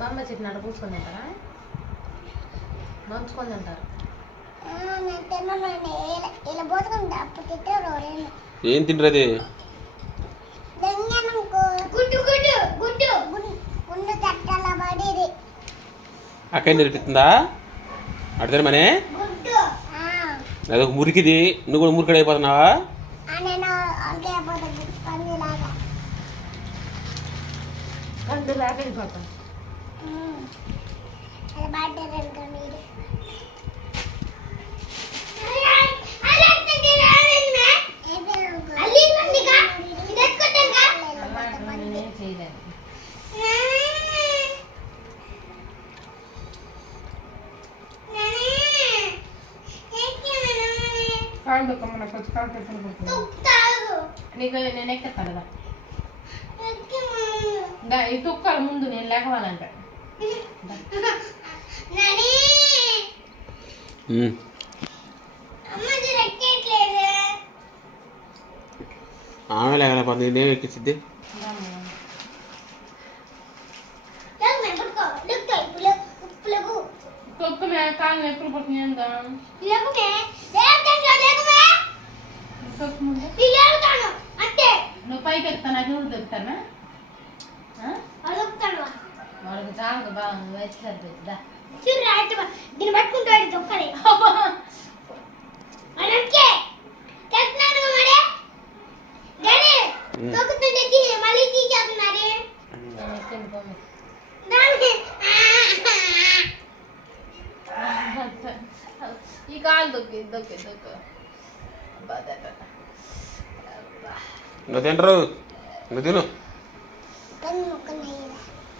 బామ్మ చెట్టు నడ కూర్చుకొని తింటారా మంచుకొని తింటారు ఏం తింటారు అక్కడ నేర్పిస్తుందా అడితే మనే అదొక మురికిది నువ్వు కూడా మురికడ అయిపోతున్నావా నీకు నేను ఎక్కేస్తాను కదా ఈ తొక్కల ముందు నేను లేకవాలంటే ఆమె లేకపోతే నేనే ఎక్కించిద్ది తొక్కు కాళ్ళు ఎప్పుడు పడుతుంది నువ్వు పైకి ఎక్కుతా నాకు ఎవరు దొరుకుతానా వాళ్ళకి చాలా బాగా వచ్చేసరి దీన్ని పట్టుకుంటాడు దొక్కలే మళ్ళీ తీసేస్తున్నారే ఈ కాలు దొక్కి దొక్కి దొక్కు నువ్వు తింటారు నువ్వు తిను